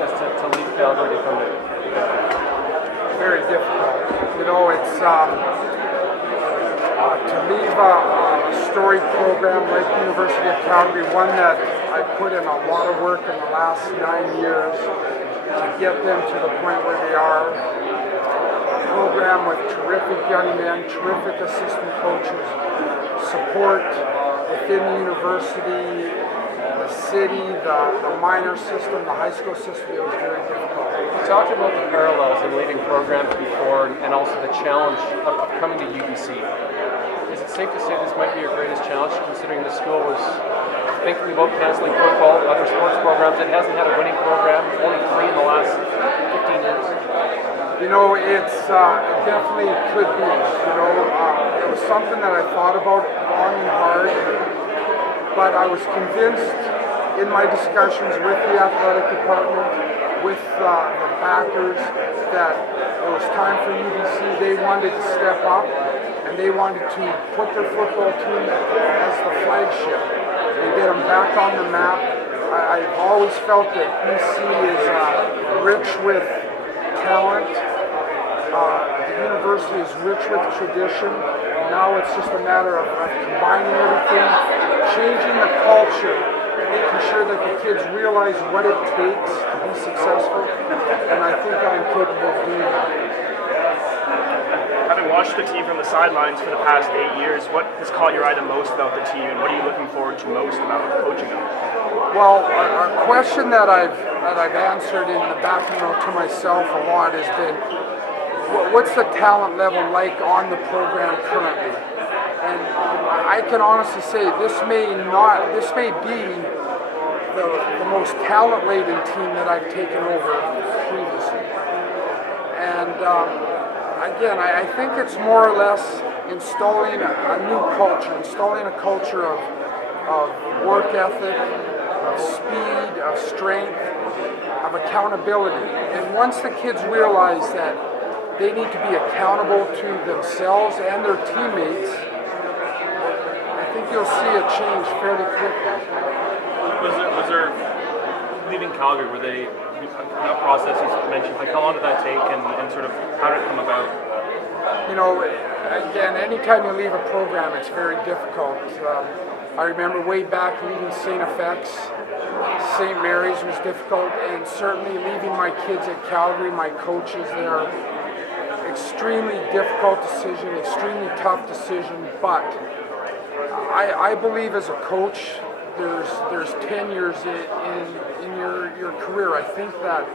process to leave Calgary to come here? Very difficult. You know, it's to leave a storied program like the University of Calgary, one that I put in a lot of work in the last 9 years to get them to the point where they are. A program with terrific young men, terrific assistant coaches, support within the university, the city, the minor system, the high school system. It was very difficult. You talked about the parallels in leaving programs before and also the challenge of coming to UBC. Is it safe to say this might be your greatest challenge, considering the school was thinking about canceling football, other sports programs? It hasn't had a winning program, only 3 in the last 15 years. You know, it definitely could be. You know, it was something that I thought about long and hard, but I was convinced in my discussions with the athletic department, with the backers, that it was time for UBC. They wanted to step up, and they wanted to put their football team as the flagship and get them back on the map. I've always felt that BC is rich with talent. The university is rich with tradition. Now it's just a matter of combining everything, changing the culture, making sure that the kids realize what it takes to be successful, and I think I'm capable of doing that. Having watched the team from the sidelines for the past 8 years, what has caught your eye the most about the team, and what are you looking forward to most about coaching them? Well, a question that I've answered in the back to myself a lot has been, what's the talent level like on the program currently? And I can honestly say this may be the most talent-laden team that I've taken over previously. And again, I think it's more or less installing a new culture, installing a culture of work ethic, of speed, of strength, of accountability. And once the kids realize that they need to be accountable to themselves and their teammates, I think you'll see a change fairly quickly. Was there leaving Calgary, were they, that process you mentioned, like how long did that take and sort of how did it come about? You know, again, anytime you leave a program, it's very difficult. I remember way back leaving St. FX, St. Mary's was difficult, and certainly leaving my kids at Calgary, my coaches there, extremely difficult decision, extremely tough decision, but I believe as a coach, there's tenures in your career. I think that,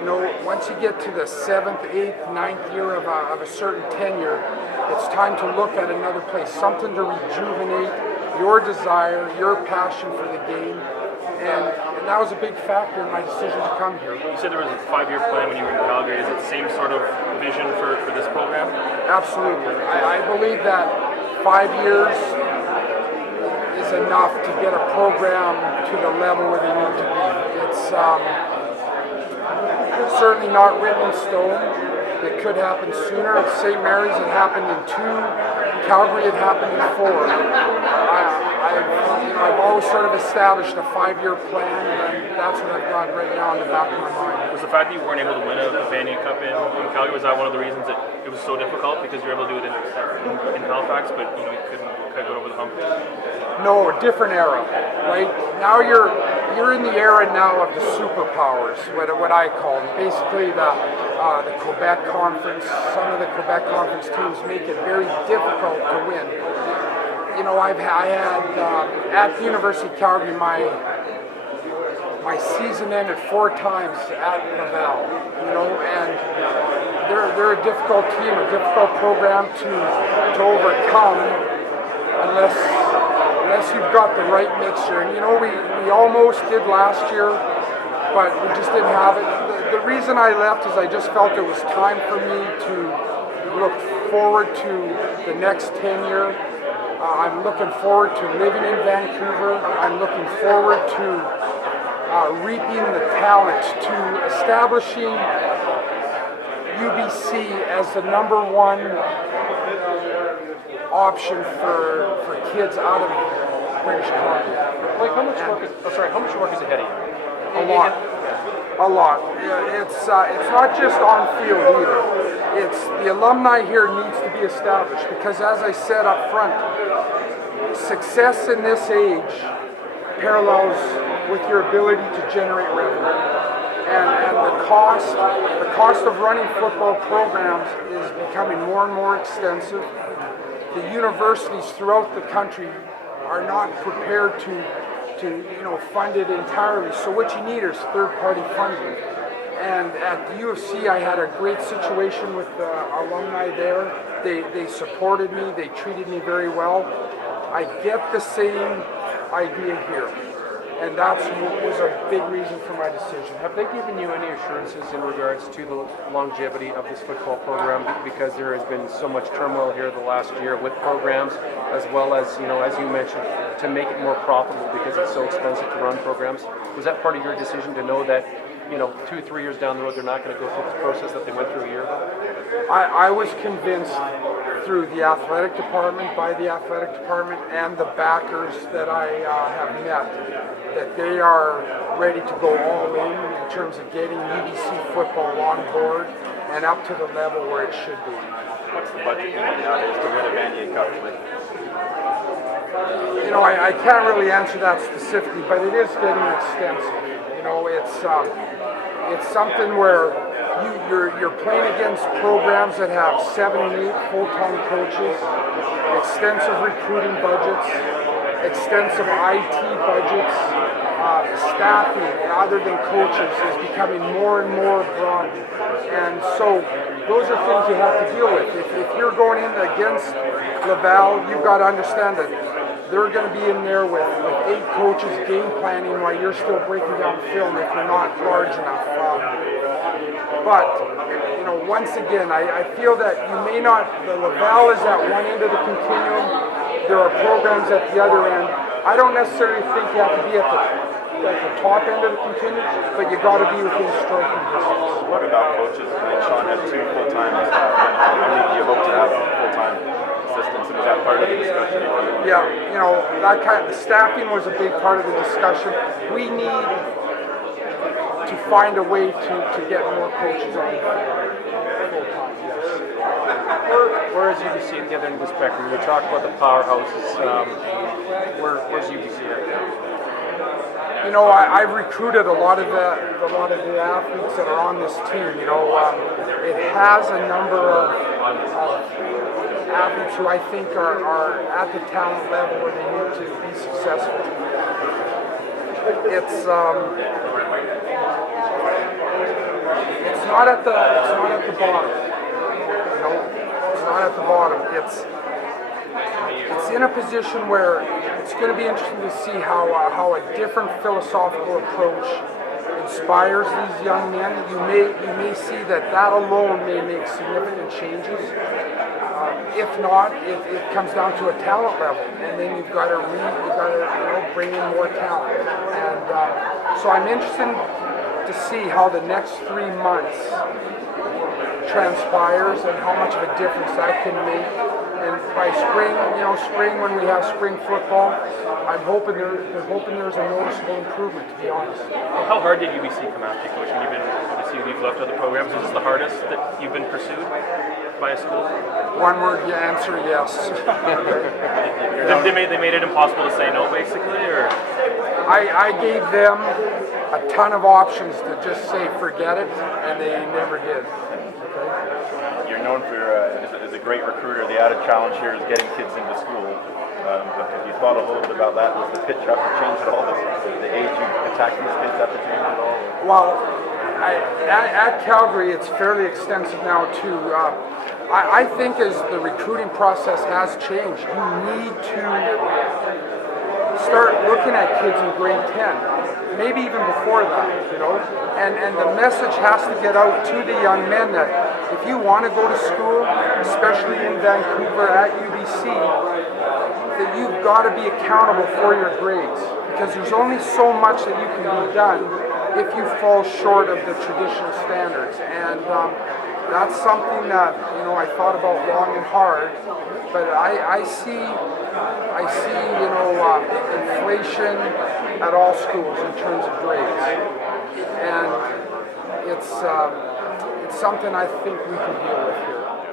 you know, once you get to the 7th, 8th, 9th year of a certain tenure, it's time to look at another place, something to rejuvenate your desire, your passion for the game, and that was a big factor in my decision to come here. You said there was a 5-year plan when you were in Calgary. Is it the same sort of vision for this program? Absolutely. I believe that 5 years is enough to get a program to the level where they need to be. It's certainly not written in stone. It could happen sooner. At St. Mary's, it happened in 2. Calgary, it happened in 4. I've always sort of established a 5-year plan, and that's what I've got right now in the back of my mind. Was the fact that you weren't able to win a Vanier Cup in Calgary, was that one of the reasons that it was so difficult, because you were able to do it in Halifax, but you know you couldn't go over the hump? No, different era. Right now, you're in the era now of the superpowers, what I call them. Basically the Quebec Conference. Some of the Quebec Conference teams make it very difficult to win. You know, I had at the University of Calgary, my season ended 4 times at Laval. You know, and they're a difficult team, a difficult program to overcome unless you've got the right mixture. And you know, we almost did last year, but we just didn't have it. The reason I left is I just felt it was time for me to look forward to the next tenure. I'm looking forward to living in Vancouver. I'm looking forward to reaping the talent, to establishing UBC as the #1 option for kids out of British Columbia. Like how much work is ahead of you? A lot. A lot. It's not just on field either. It's the alumni here needs to be established because, as I said up front, success in this age parallels with your ability to generate revenue. And the cost of running football programs is becoming more and more extensive. The universities throughout the country are not prepared to fund it entirely. So what you need is third-party funding. And at the U of C, I had a great situation with the alumni there. They supported me. They treated me very well. I get the same idea here. And that was a big reason for my decision. Have they given you any assurances in regards to the longevity of this football program? Because there has been so much turmoil here the last year with programs, as well as, as you mentioned, to make it more profitable because it's so expensive to run programs. Was that part of your decision to know that, 2-3 years down the road, they're not going to go through the process that they went through a year ago? I was convinced through the athletic department, by the athletic department, and the backers that I have met, that they are ready to go all in terms of getting UBC football on board and up to the level where it should be. What's the budget nowadays to win a Vanier Cup with? I can't really answer that specifically, but it is getting extensive. It's something where you're playing against programs that have 7 and 8 full-time coaches, extensive recruiting budgets, extensive IT budgets, staffing other than coaches is becoming more and more broad. And so those are things you have to deal with. If you're going in against Laval, you've got to understand that they're going to be in there with 8 coaches game planning while you're still breaking down film if you're not large enough. But once again, I feel that you may not, the Laval is at one end of the continuum, there are programs at the other end. I don't necessarily think you have to be at the top end of the continuum, but you got to be within striking distance. What about coaches? Sean had 2 full-time staff. How many do you hope to have full-time assistants? And was that part of the discussion? Yeah, the staffing was a big part of the discussion. We need to find a way to get more coaches on full-time, yes. Where is UBC at the other end of the spectrum? We talked about the powerhouses. Where's UBC right now? I've recruited a lot of the athletes that are on this team. It has a number of athletes who I think are at the talent level where they need to be successful. It's not at the bottom. It's not at the bottom. It's in a position where it's going to be interesting to see how a different philosophical approach inspires these young men. You may see that alone may make significant changes. If not, it comes down to a talent level, and then you've got to bring in more talent. And so I'm interested to see how the next 3 months transpires and how much of a difference that can make. And by spring when we have spring football, I'm hoping there's a noticeable improvement, to be honest. How hard did UBC come after you, Coach, when you've left other programs? Is this the hardest that you've been pursued by a school? One word answer, yes. They made it impossible to say no, basically, or? I gave them a ton of options to just say forget it, and they never did. You're known for as a great recruiter. The added challenge here is getting kids into school. But have you thought a little bit about that? Does the pitch have to change at all? The age you attack these kids have to change at all? Well, at Calgary, it's fairly extensive now too. I think as the recruiting process has changed, you need to start looking at kids in grade 10, maybe even before that, and the message has to get out to the young men that if you want to go to school, especially in Vancouver at UBC, that you've got to be accountable for your grades, because there's only so much that you can be done if you fall short of the traditional standards. And that's something that I thought about long and hard, but I see inflation at all schools in terms of grades, and it's something I think we can deal with here.